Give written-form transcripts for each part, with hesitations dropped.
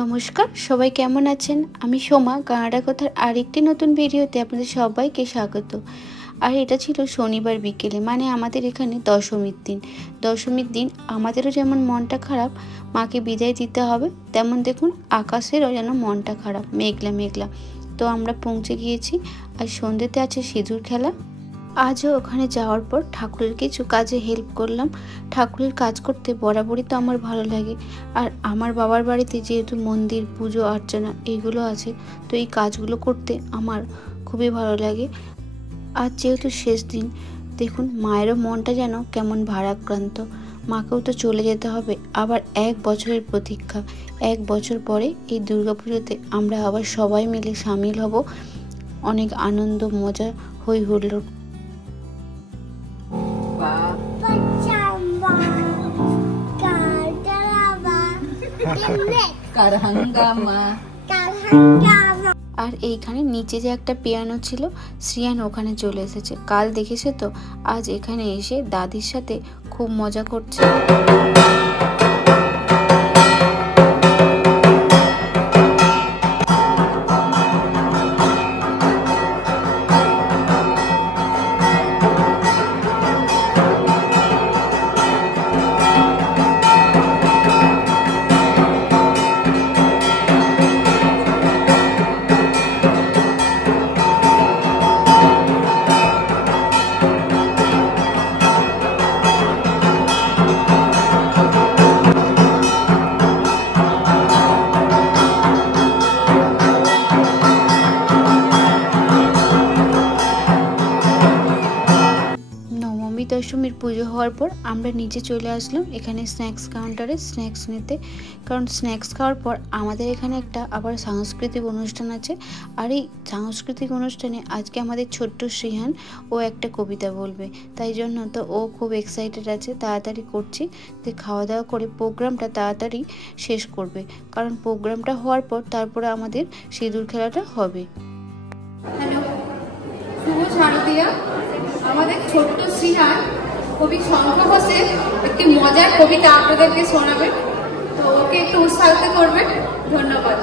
নমস্কার, সবাই কেমন আছেন? আমি সোমা, কানাডা কথার আরেকটি নতুন ভিডিওতে আপনাদের সবাইকে স্বাগত। আর এটা ছিল শনিবার বিকেলে, মানে আমাদের এখানে দশমীর দিন আমাদেরও যেমন মনটা খারাপ, মাকে বিদায় দিতে হবে, তেমন দেখুন আকাশেরও যেন মনটা খারাপ, মেঘলা মেঘলা। তো আমরা পৌঁছে গিয়েছি, আর সন্ধ্যেতে আছে সিঁদুর খেলা। আজও ওখানে যাওয়ার পর ঠাকুরের কিছু কাজে হেল্প করলাম। ঠাকুরের কাজ করতে বরাবরই তো আমার ভালো লাগে, আর আমার বাবার বাড়িতে যেহেতু মন্দির, পুজো অর্চনা এগুলো আছে, তো এই কাজগুলো করতে আমার খুবই ভালো লাগে। আজ যেহেতু শেষ দিন, দেখুন মায়েরও মনটা যেন কেমন ভারাক্রান্ত। মাকেও তো চলে যেতে হবে, আবার 1 বছরের প্রতীক্ষা। 1 বছর পরে এই দুর্গাপুজোতে আমরা আবার সবাই মিলে সামিল হব, অনেক আনন্দ, মজা, হই হুল্লোড়। আর এইখানে নিচে যে একটা পিয়ানো ছিল, শ্রিয়ান ওখানে চলে এসেছে। কাল দেখেছে তো, আজ এখানে এসে দাদির সাথে খুব মজা করছে। দশমীর পুজো হওয়ার পর আমরা নিচে চলে আসলাম এখানে স্ন্যাক্স কাউন্টারে স্ন্যাক্স নিতে, কারণ স্ন্যাক্স খাওয়ার পর আমাদের এখানে একটা আবার সাংস্কৃতিক অনুষ্ঠান আছে। আর এই সাংস্কৃতিক অনুষ্ঠানে আজকে আমাদের ছোট্ট শ্রিহান ও একটা কবিতা বলবে, তাই জন্য তো ও খুব এক্সাইটেড আছে। তাড়াতাড়ি করছি যে খাওয়া দাওয়া করে প্রোগ্রামটা তাড়াতাড়ি শেষ করবে, কারণ প্রোগ্রামটা হওয়ার পর তারপরে আমাদের সিঁদুর খেলাটা হবে। হ্যালো, শুভ শারদীয়া। আমাদের ছোট্ট শ্রিহান কবি শঙ্খ ঘোষের একটি মজার কবিতা আপনাদেরকে শোনাবে, তো ওকে একটু উৎসাহিত করবেন। ধন্যবাদ।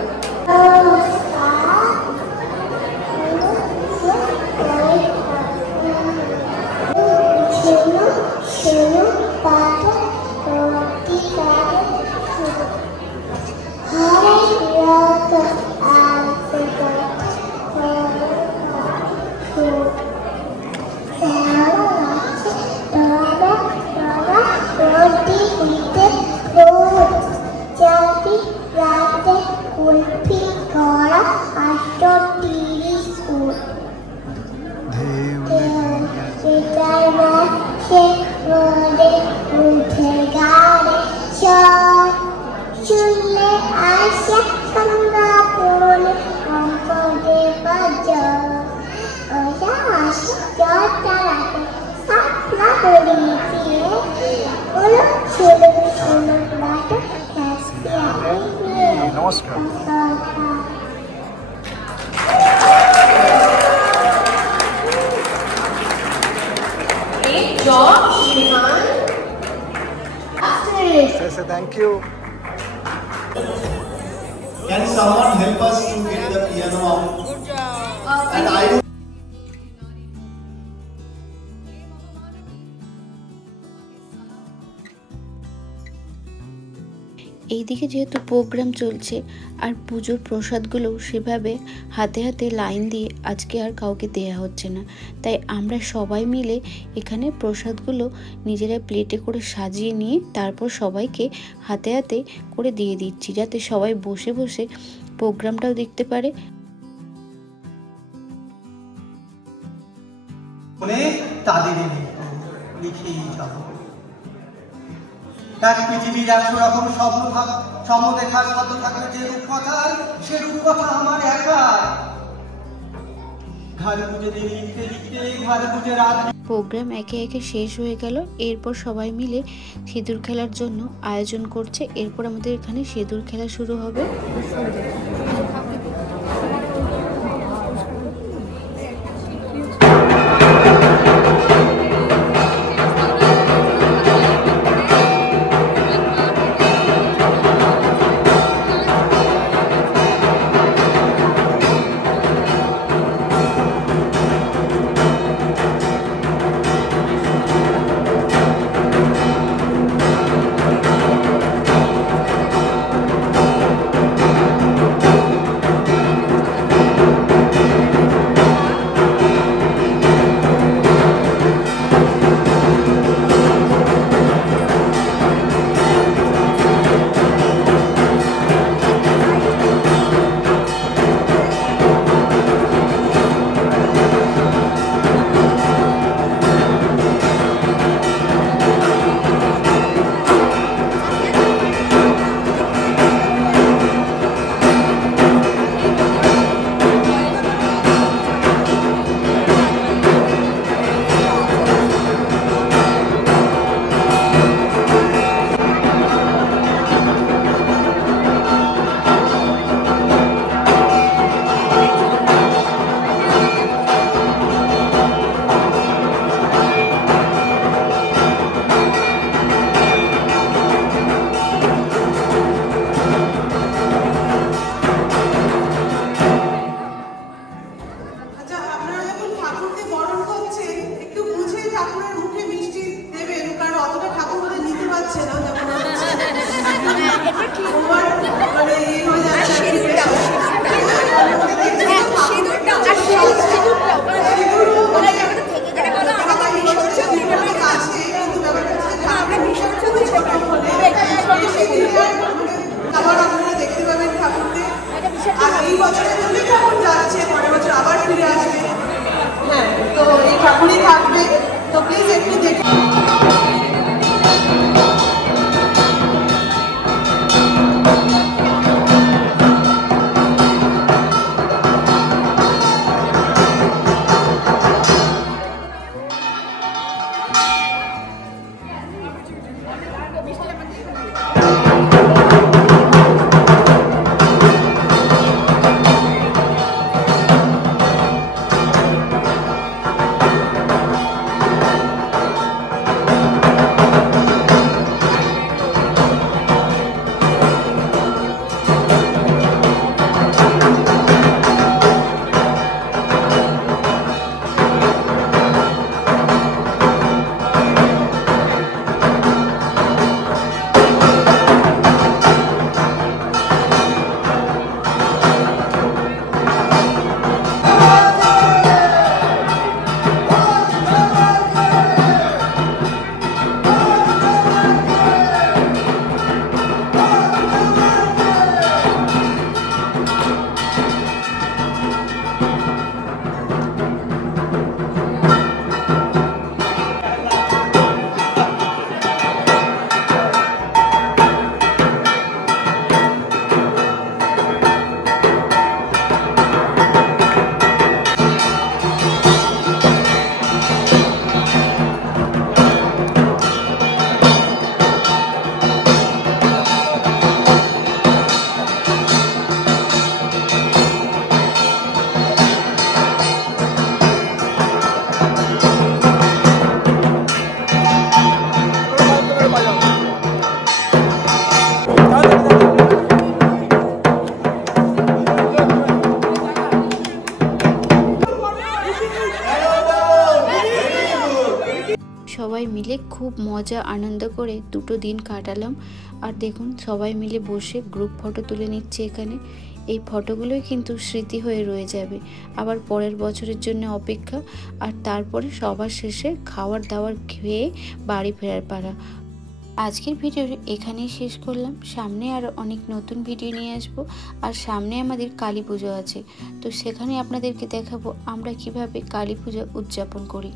নমস্কার। Thank you. Can someone help us to get the piano out? Good job. And I will. এইদিকে যেহেতু প্রোগ্রাম চলছে আর পুজোর প্রসাদগুলো সেভাবে হাতে হাতে লাইন দিয়ে আজকে আর কাউকে দেয়া হচ্ছে না, তাই আমরা সবাই মিলে এখানে প্রসাদগুলো নিজেরা প্লেটে করে সাজিয়ে নিয়ে তারপর সবাইকে হাতে হাতে করে দিয়ে দিচ্ছি, যাতে সবাই বসে বসে প্রোগ্রামটাও দেখতে পারে। তাদেরই লিখেই যাব এক পৃথিবীর 100 রকম স্বপ্ন থাক, স্বপ্ন দেখার সাধ্য থাকলে যে রূপকথার সে রূপকথা আমার একা। ঘরে পুজো দিয়ে লিখতে লিখতে ঘরে পুজো রাত। প্রোগ্রাম একে একে শেষ হয়ে গেল, এরপর সবাই মিলে সিঁদুর খেলার জন্য আয়োজন করছে। এরপর আমাদের এখানে সিঁদুর খেলা শুরু হবে। মিলে খুব মজা আনন্দ করে 2টো দিন কাটালাম। আর দেখুন সবাই মিলে বসে গ্রুপ ফটো তুলে নিচ্ছে এখানে। এই ফটোগুলোই কিন্তু স্মৃতি হয়ে রয়ে যাবে। আবার পরের বছরের জন্য অপেক্ষা, আর তারপরে সবার শেষে খাওয়ার দাওয়ার খেয়ে বাড়ি ফেরার পালা। আজকের ভিডিও এখানেই শেষ করলাম। সামনে আরও অনেক নতুন ভিডিও নিয়ে আসবো। আর সামনে আমাদের কালী পুজো আছে, তো সেখানে আপনাদেরকে দেখাবো আমরা কিভাবে কালী পুজো উদযাপন করি।